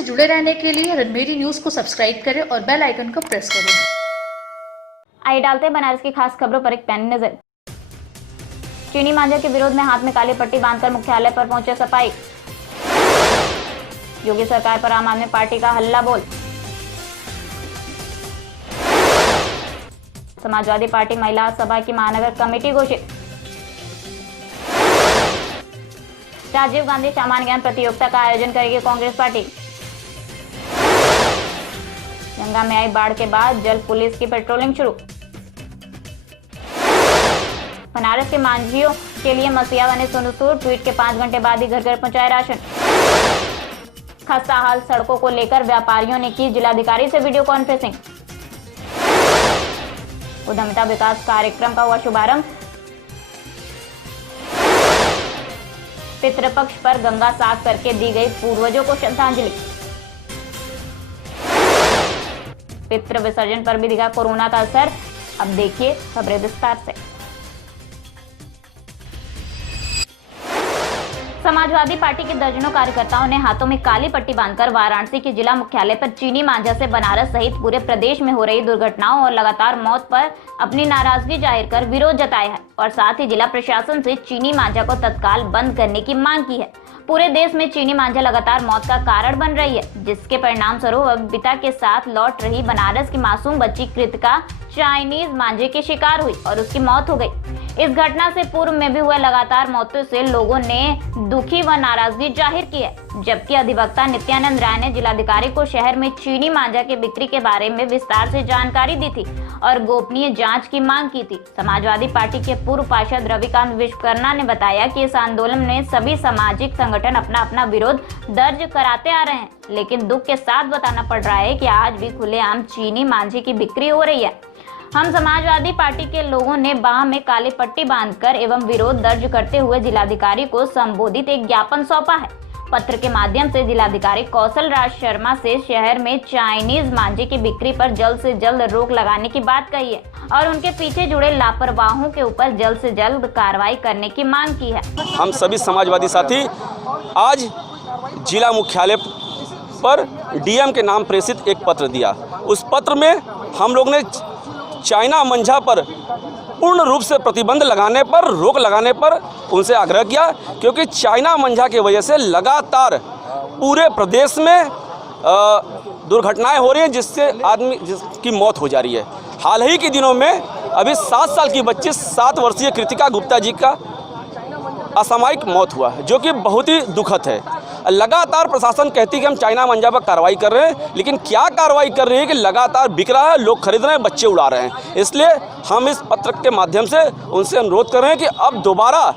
से जुड़े रहने के लिए रणमेरी न्यूज को सब्सक्राइब करें और बेल आइकन को प्रेस करें। आइए डालते हैं बनारस की खास खबरों पर एक पैनी नजर। चीनी मांझा के विरोध में हाथ में काली पट्टी बांधकर मुख्यालय पर पहुंचे सफाई। योगी सरकार पर आम आदमी पार्टी का हल्ला बोल। समाजवादी पार्टी महिला सभा की महानगर कमेटी घोषित। राजीव गांधी सामान्य ज्ञान प्रतियोगिता का आयोजन करेगी कांग्रेस पार्टी। गंगा में आई बाढ़ के बाद जल पुलिस की पेट्रोलिंग शुरू। बनारस के मांझियों के लिए मसीहा बने सोनू सूद, ट्वीट के 5 घंटे बाद ही घर घर पहुंचाए राशन। खस्ता हाल सड़कों को लेकर व्यापारियों ने की जिलाधिकारी से वीडियो कॉन्फ्रेंसिंग। उद्यमिता विकास कार्यक्रम का हुआ शुभारंभ। पितृपक्ष पर गंगा साफ करके दी गई पूर्वजों को श्रद्धांजलि। पितृ विसर्जन पर भी दिखा कोरोना का असर। अब देखिए खबरें विस्तार से। समाजवादी पार्टी के दर्जनों कार्यकर्ताओं ने हाथों में काली पट्टी बांधकर वाराणसी के जिला मुख्यालय पर चीनी मांझा से बनारस सहित पूरे प्रदेश में हो रही दुर्घटनाओं और लगातार मौत पर अपनी नाराजगी जाहिर कर विरोध जताया है और साथ ही जिला प्रशासन से चीनी मांझा को तत्काल बंद करने की मांग की है। पूरे देश में चीनी मांझा लगातार मौत का कारण बन रही है, जिसके परिणाम स्वरूप अब पिता के साथ लौट रही बनारस की मासूम बच्ची कृतिका चाइनीज मांझे की शिकार हुई और उसकी मौत हो गई। इस घटना से पूर्व में भी हुए लगातार मौतों से लोगों ने दुखी व नाराजगी जाहिर की है, जबकि अधिवक्ता नित्यानंद राय ने जिलाधिकारी को शहर में चीनी मांझा की बिक्री के बारे में विस्तार से जानकारी दी थी और गोपनीय जांच की मांग की थी। समाजवादी पार्टी के पूर्व पार्षद रविकांत विश्वकर्मा ने बताया कि इस आंदोलन में सभी सामाजिक संगठन अपना अपना विरोध दर्ज कराते आ रहे हैं, लेकिन दुख के साथ बताना पड़ रहा है कि आज भी खुलेआम चीनी मांझे की बिक्री हो रही है। हम समाजवादी पार्टी के लोगों ने बाह में काली पट्टी बांधकर एवं विरोध दर्ज करते हुए जिलाधिकारी को संबोधित एक ज्ञापन सौंपा है। पत्र के माध्यम से जिलाधिकारी कौशल राज शर्मा से शहर में चाइनीज मांझे की बिक्री पर जल्द से जल्द रोक लगाने की बात कही है और उनके पीछे जुड़े लापरवाहों के ऊपर जल्द से जल्द कार्रवाई करने की मांग की है। हम सभी समाजवादी साथी आज जिला मुख्यालय पर डीएम के नाम प्रेषित एक पत्र दिया। उस पत्र में हम लोग ने चाइना मांझा पर पूर्ण रूप से प्रतिबंध लगाने पर, रोक लगाने पर उनसे आग्रह किया, क्योंकि चाइना मांझा की वजह से लगातार पूरे प्रदेश में दुर्घटनाएं हो रही हैं, जिससे जिसकी मौत हो जा रही है। हाल ही के दिनों में अभी 7 साल की बच्ची 7 वर्षीय कृतिका गुप्ता जी का असामयिक मौत हुआ है, जो कि बहुत ही दुखद है। लगातार प्रशासन कहती है कि हम चाइना मांझा पर कार्रवाई कर रहे हैं, लेकिन क्या कार्रवाई कर रही है कि लगातार बिक रहा है, लोग खरीद रहे हैं, बच्चे उड़ा रहे हैं। इसलिए हम इस पत्र के माध्यम से उनसे अनुरोध कर रहे हैं कि अब दोबारा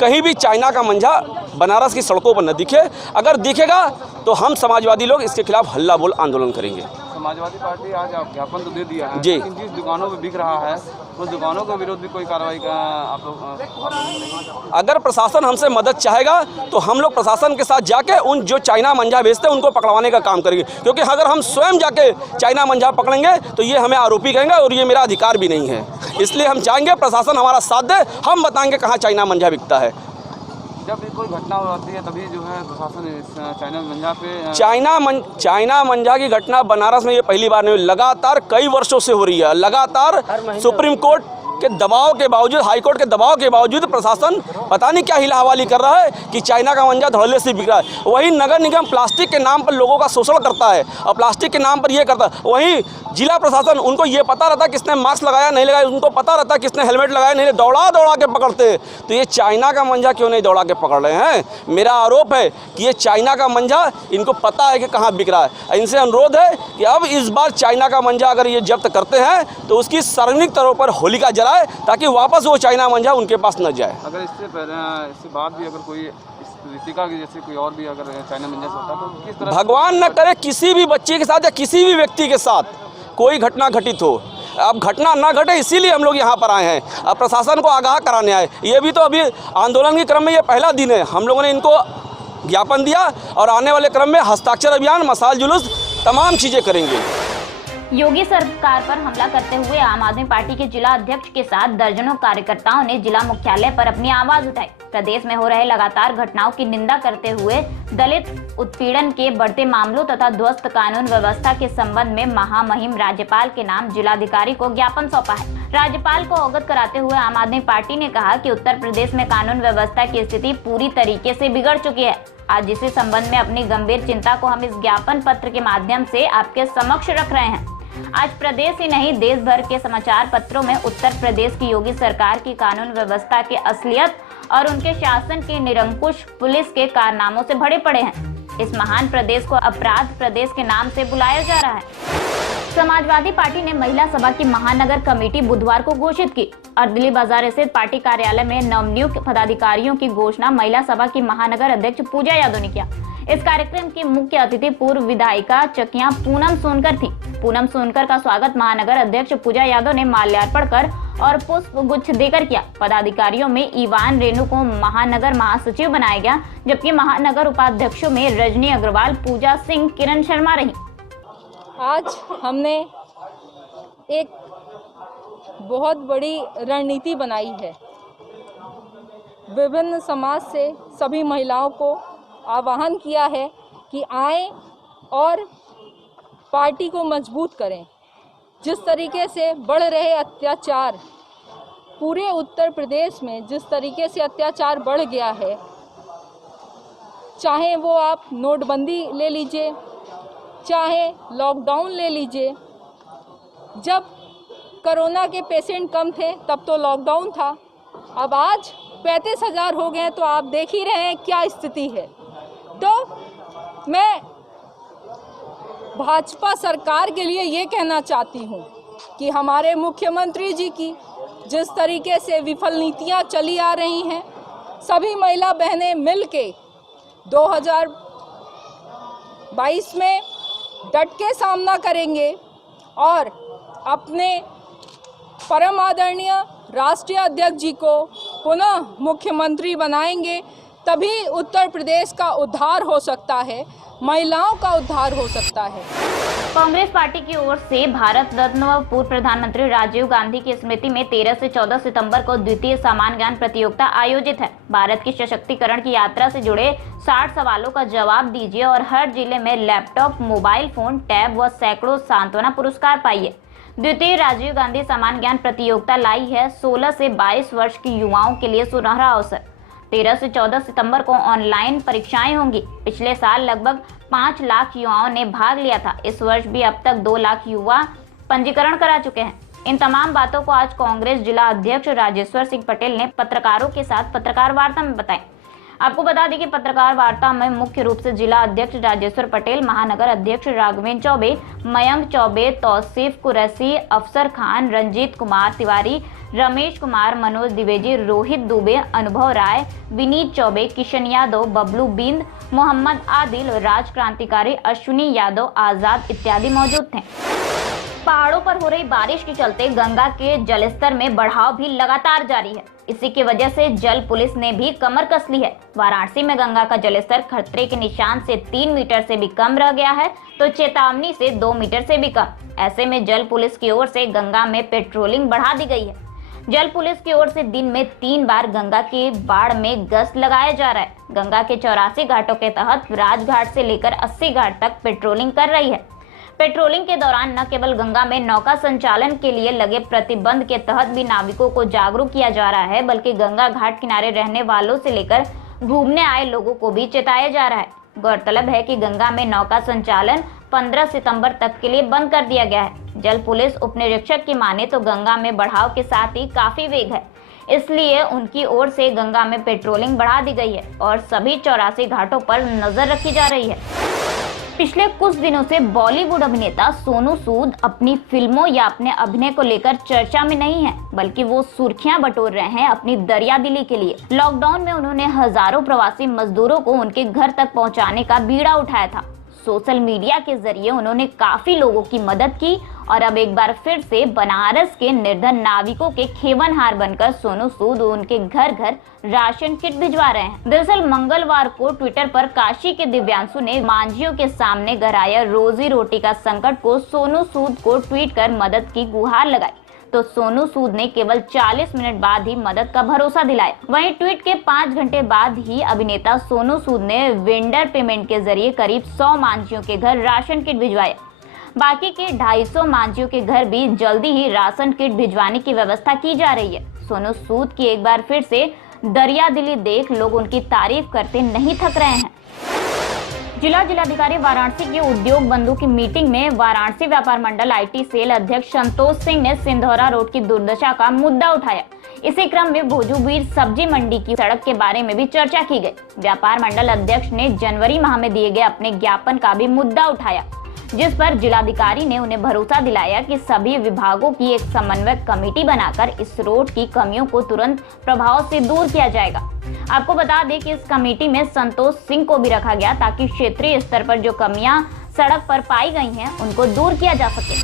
कहीं भी चाइना का मांझा बनारस की सड़कों पर न दिखे। अगर दिखेगा तो हम समाजवादी लोग इसके खिलाफ हल्ला बोल आंदोलन करेंगे। समाजवादी पार्टी आज ज्ञापन तो दे दिया है, जी, लेकिन जिस दुकानों पे बिक रहा है उस दुकानों के विरोध भी कोई कार्रवाई का आप लोग? अगर प्रशासन हमसे मदद चाहेगा तो हम लोग प्रशासन के साथ जाके उन जो चाइना मांझा बेचते हैं उनको पकड़वाने का काम करेंगे, क्योंकि अगर हम स्वयं जाके चाइना मांझा पकड़ेंगे तो ये हमें आरोपी कहेंगे और ये मेरा अधिकार भी नहीं है। इसलिए हम चाहेंगे प्रशासन हमारा साथ दे, हम बताएंगे कहाँ चाइना मांझा बिकता है। जब भी कोई घटना होती है तभी जो है प्रशासन चाइना मांझा पे चाइना मांझा की घटना बनारस में ये पहली बार नहीं हुई, लगातार कई वर्षों से हो रही है। लगातार सुप्रीम कोर्ट के दबाव के बावजूद, हाई कोर्ट के दबाव के बावजूद प्रशासन पता नहीं क्या हिला हवाली कर रहा है कि चाइना का मांझा धड़ल्ले से बिक रहा है। वही नगर निगम प्लास्टिक के नाम पर लोगों का शोषण करता है और प्लास्टिक के नाम पर ये करता है। वहीं जिला प्रशासन, उनको ये पता रहता किसने मास्क लगाया नहीं लगाया, उनको पता रहता किसने हेलमेट लगाया नहीं, दौड़ा दौड़ा के पकड़ते। तो ये चाइना का मांझा क्यों नहीं दौड़ा के पकड़ रहे हैं? मेरा आरोप है कि ये चाइना का मांझा इनको पता है कि कहाँ बिक रहा है। इनसे अनुरोध है कि अब इस बार चाइना का मांझा अगर ये जब्त करते हैं तो उसकी सार्वजनिक तौर पर होलिका जलाए, ताकि वापस वो चाइना मांझा उनके पास न जाए। अगर इससे बाद भी अगर कोई कृतिका की जैसे कोई और भी अगर चाइना मांझा से होता तो किस तरह? भगवान न करे किसी भी बच्चे के साथ या किसी भी व्यक्ति के साथ कोई घटना घटित हो। अब घटना ना घटे इसीलिए हम लोग यहाँ पर आए हैं, अब प्रशासन को आगाह कराने आए। ये भी तो अभी आंदोलन के क्रम में ये पहला दिन है। हम लोगों ने इनको ज्ञापन दिया और आने वाले क्रम में हस्ताक्षर अभियान, मशाल जुलूस, तमाम चीज़ें करेंगे। योगी सरकार पर हमला करते हुए आम आदमी पार्टी के जिला अध्यक्ष के साथ दर्जनों कार्यकर्ताओं ने जिला मुख्यालय पर अपनी आवाज उठाई। प्रदेश में हो रहे लगातार घटनाओं की निंदा करते हुए दलित उत्पीड़न के बढ़ते मामलों तथा ध्वस्त कानून व्यवस्था के संबंध में महामहिम राज्यपाल के नाम जिलाधिकारी को ज्ञापन सौंपा है। राज्यपाल को अवगत कराते हुए आम आदमी पार्टी ने कहा कि उत्तर प्रदेश में कानून व्यवस्था की स्थिति पूरी तरीके से बिगड़ चुकी है। आज इसी संबंध में अपनी गंभीर चिंता को हम इस ज्ञापन पत्र के माध्यम से आपके समक्ष रख रहे हैं। आज प्रदेश ही नहीं देश भर के समाचार पत्रों में उत्तर प्रदेश की योगी सरकार की कानून व्यवस्था की असलियत और उनके शासन की निरंकुश पुलिस के कारनामों से भरे पड़े हैं। इस महान प्रदेश को अपराध प्रदेश के नाम से बुलाया जा रहा है। समाजवादी पार्टी ने महिला सभा की महानगर कमेटी बुधवार को घोषित की। अर्दली बाजार स्थित पार्टी कार्यालय में नवनियुक्त पदाधिकारियों की घोषणा महिला सभा की महानगर अध्यक्ष पूजा यादव ने किया। इस कार्यक्रम की मुख्य अतिथि पूर्व विधायिका चकिया पूनम सोनकर थी। पूनम सोनकर का स्वागत महानगर अध्यक्ष पूजा यादव ने माल्यार्पण कर और पुष्प गुच्छ देकर किया। पदाधिकारियों में इवान रेणु को महानगर महासचिव बनाया गया, जबकि महानगर उपाध्यक्षों में रजनी अग्रवाल, पूजा सिंह, किरण शर्मा रही। आज हमने एक बहुत बड़ी रणनीति बनाई है। विभिन्न समाज से सभी महिलाओं को आह्वान किया है कि आएं और पार्टी को मजबूत करें। जिस तरीके से बढ़ रहे अत्याचार, पूरे उत्तर प्रदेश में जिस तरीके से अत्याचार बढ़ गया है, चाहे वो आप नोटबंदी ले लीजिए, चाहे लॉकडाउन ले लीजिए। जब कोरोना के पेशेंट कम थे तब तो लॉकडाउन था, अब आज 35,000 हो गए, तो आप देख ही रहे हैं क्या स्थिति है। तो मैं भाजपा सरकार के लिए ये कहना चाहती हूँ कि हमारे मुख्यमंत्री जी की जिस तरीके से विफल नीतियाँ चली आ रही हैं, सभी महिला बहनें मिलके 2022 में डट के सामना करेंगे और अपने परम आदरणीय राष्ट्रीय अध्यक्ष जी को पुनः मुख्यमंत्री बनाएंगे। तभी उत्तर प्रदेश का उद्धार हो सकता है, महिलाओं का उद्धार हो सकता है। कांग्रेस पार्टी की ओर से भारत रत्न व पूर्व प्रधानमंत्री राजीव गांधी की स्मृति में 13 से 14 सितंबर को द्वितीय सामान्य ज्ञान प्रतियोगिता आयोजित है। भारत की सशक्तिकरण की यात्रा से जुड़े 60 सवालों का जवाब दीजिए और हर जिले में लैपटॉप, मोबाइल फोन, टैब व सैकड़ों सांत्वना पुरस्कार पाइए। द्वितीय राजीव गांधी सामान्य ज्ञान प्रतियोगिता लाई है 16 से 22 वर्ष की युवाओं के लिए सुनहरा अवसर। 13 से 14 सितंबर को ऑनलाइन परीक्षाएं होंगी। पिछले साल लगभग 5 लाख युवाओं ने भाग लिया था। इस वर्ष भी अब तक 2 लाख युवा पंजीकरण करा चुके हैं। इन तमाम बातों को आज कांग्रेस जिला अध्यक्ष राजेश्वर सिंह पटेल ने पत्रकारों के साथ पत्रकार वार्ता में बताया। आपको बता दें कि पत्रकार वार्ता में मुख्य रूप से जिला अध्यक्ष राजेश्वर पटेल, महानगर अध्यक्ष राघवेंद्र चौबे, मयंक चौबे, तौसीफ कुरैशी, अफसर खान, रंजीत कुमार तिवारी, रमेश कुमार, मनोज द्विवेदी, रोहित दुबे, अनुभव राय, विनीत चौबे, किशन यादव, बबलू बिंद, मोहम्मद आदिल, राज क्रांतिकारी, अश्विनी यादव, आजाद इत्यादि मौजूद थे। पहाड़ों पर हो रही बारिश के चलते गंगा के जलस्तर में बढ़ाव भी लगातार जारी है। इसी की वजह से जल पुलिस ने भी कमर कस ली है। वाराणसी में गंगा का जलस्तर खतरे के निशान से 3 मीटर से भी कम रह गया है, तो चेतावनी से 2 मीटर से भी कम। ऐसे में जल पुलिस की ओर से गंगा में पेट्रोलिंग बढ़ा दी गई है। जल पुलिस की ओर से दिन में 3 बार गंगा की बाढ़ में गश्त लगाया जा रहा है। गंगा के 84 घाटों के तहत राजघाट से लेकर 80 घाट तक पेट्रोलिंग कर रही है। पेट्रोलिंग के दौरान न केवल गंगा में नौका संचालन के लिए लगे प्रतिबंध के तहत भी नाविकों को जागरूक किया जा रहा है, बल्कि गंगा घाट किनारे रहने वालों से लेकर घूमने आए लोगों को भी चेताया जा रहा है। गौरतलब है कि गंगा में नौका संचालन 15 सितंबर तक के लिए बंद कर दिया गया है। जल पुलिस उप निरीक्षक की माने तो गंगा में बढ़ाव के साथ ही काफी वेग है, इसलिए उनकी ओर से गंगा में पेट्रोलिंग बढ़ा दी गई है और सभी 84 घाटों पर नजर रखी जा रही है। पिछले कुछ दिनों से बॉलीवुड अभिनेता सोनू सूद अपनी फिल्मों या अपने अभिनय को लेकर चर्चा में नहीं है, बल्कि वो सुर्खियां बटोर रहे हैं अपनी दरियादिली के लिए। लॉकडाउन में उन्होंने हजारों प्रवासी मजदूरों को उनके घर तक पहुंचाने का बीड़ा उठाया था। सोशल मीडिया के जरिए उन्होंने काफी लोगों की मदद की और अब एक बार फिर से बनारस के निर्धन नाविकों के खेवनहार बनकर सोनू सूद उनके घर घर राशन किट भिजवा रहे हैं। दरअसल मंगलवार को ट्विटर पर काशी के दिव्यांशु ने मांझियों के सामने गहराया रोजी रोटी का संकट को सोनू सूद को ट्वीट कर मदद की गुहार लगाई। तो सोनू सूद ने केवल 40 मिनट बाद ही मदद का भरोसा दिलाया। वहीं ट्वीट के 5 घंटे बाद ही अभिनेता सोनू सूद ने वेंडर पेमेंट के जरिए करीब 100 मांझियों के घर राशन किट भिजवाया। बाकी के 250 मांझियों के घर भी जल्दी ही राशन किट भिजवाने की व्यवस्था की जा रही है। सोनू सूद की एक बार फिर से दरियादिली देख लोग उनकी तारीफ करते नहीं थक रहे हैं। जिलाधिकारी वाराणसी के उद्योग बंधु की मीटिंग में वाराणसी व्यापार मंडल IT सेल अध्यक्ष संतोष सिंह ने सिंधौरा रोड की दुर्दशा का मुद्दा उठाया। इसी क्रम में भोजूबीर सब्जी मंडी की सड़क के बारे में भी चर्चा की गई। व्यापार मंडल अध्यक्ष ने जनवरी माह में दिए गए अपने ज्ञापन का भी मुद्दा उठाया, जिस पर जिलाधिकारी ने उन्हें भरोसा दिलाया कि सभी विभागों की एक समन्वय कमेटी बनाकर इस रोड की कमियों को तुरंत प्रभाव से दूर किया जाएगा। आपको बता दें कि इस कमेटी में संतोष सिंह को भी रखा गया ताकि क्षेत्रीय स्तर पर जो कमियां सड़क पर पाई गई हैं उनको दूर किया जा सके।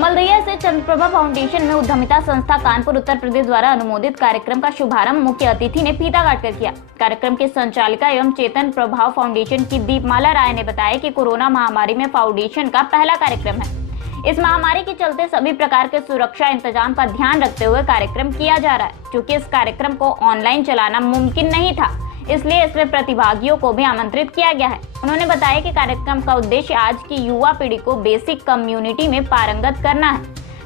मलदैया से चंद्रप्रभा फाउंडेशन में उद्यमिता संस्था कानपुर उत्तर प्रदेश द्वारा अनुमोदित कार्यक्रम का शुभारंभ मुख्य अतिथि ने फीता काटकर किया। कार्यक्रम की संचालिका एवं चेतन प्रभाव फाउंडेशन की दीपमाला राय ने बताया कि कोरोना महामारी में फाउंडेशन का पहला कार्यक्रम है। इस महामारी के चलते सभी प्रकार के सुरक्षा इंतजाम का ध्यान रखते हुए कार्यक्रम किया जा रहा है। क्योंकि इस कार्यक्रम को ऑनलाइन चलाना मुमकिन नहीं था, इसलिए इसमें प्रतिभागियों को भी आमंत्रित किया गया है। उन्होंने बताया कि कार्यक्रम का उद्देश्य आज की युवा पीढ़ी को बेसिक कम्युनिटी में पारंगत करना है,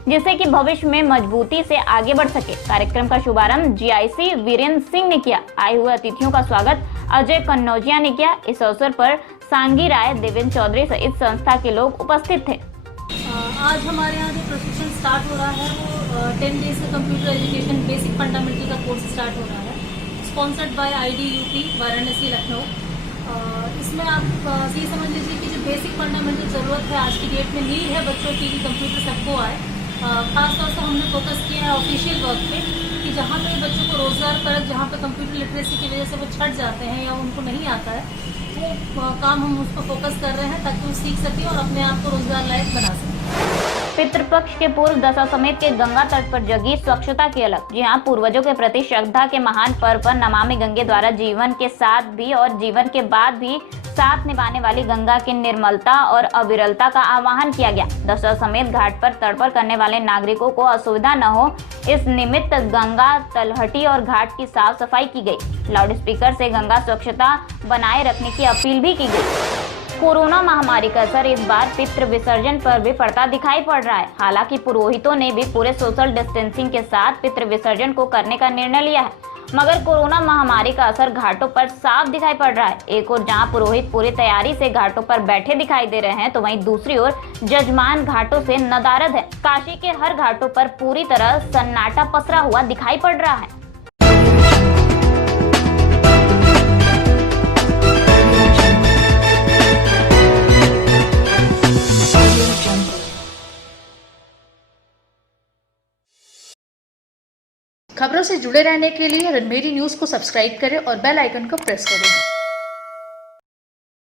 जिससे कि भविष्य में मजबूती से आगे बढ़ सके। कार्यक्रम का शुभारंभ GIC वीरेंद्र सिंह ने किया। आए हुए अतिथियों का स्वागत अजय कन्नौजिया ने किया। इस अवसर पर सांगी राय, देवेंद्र चौधरी सहित संस्था के लोग उपस्थित थे। आज हमारे यहाँ जो प्रशिक्षण स्टार्ट हो रहा है वो 10 डेज का कंप्यूटर एजुकेशन बेसिक फंडामेंटल का कोर्स स्टार्ट हो रहा है, sponsored by IDUP Varanasi Lucknow. इसमें आप ये समझ लीजिए कि जो बेसिक फंडामेंटल ज़रूरत है आज की डेट में, नीड है बच्चों की कि कंप्यूटर सबको आए। खासतौर से हमने फोकस किया है ऑफिशियल वर्क पे कि जहाँ पे बच्चों को रोजगार परक, जहाँ पे कंप्यूटर लिटरेसी की वजह से वो छट जाते हैं या उनको नहीं आता है, वो काम हम उस पर फोकस कर रहे हैं ताकि वो सीख सकें और अपने आप को रोजगार लायक बना सकें। पितृपक्ष के पूर्व दशा समेत के गंगा तट पर जगी स्वच्छता की अलग। जी हाँ, पूर्वजों के प्रति श्रद्धा के महान पर्व पर नमामि गंगे द्वारा जीवन के साथ भी और जीवन के बाद भी साथ निभाने वाली गंगा की निर्मलता और अविरलता का आह्वान किया गया। दशा समेत घाट पर तड़पड़ करने वाले नागरिकों को असुविधा न हो, इस निमित्त गंगा तलहटी और घाट की साफ सफाई की गई। लाउड स्पीकर से गंगा स्वच्छता बनाए रखने की अपील भी की गई। कोरोना महामारी का असर इस बार पितृ विसर्जन पर भी पड़ता दिखाई पड़ रहा है। हालांकि पुरोहितों ने भी पूरे सोशल डिस्टेंसिंग के साथ पितृ विसर्जन को करने का निर्णय लिया है, मगर कोरोना महामारी का असर घाटों पर साफ दिखाई पड़ रहा है। एक ओर जहां पुरोहित पूरी तैयारी से घाटों पर बैठे दिखाई दे रहे हैं, तो वहीं दूसरी ओर जजमान घाटों से नदारद है। काशी के हर घाटों पर पूरी तरह सन्नाटा पसरा हुआ दिखाई पड़ रहा है। खबरों से जुड़े रहने के लिए रणमेरी न्यूज़ को सब्सक्राइब करें और बेल आइकन को प्रेस करें।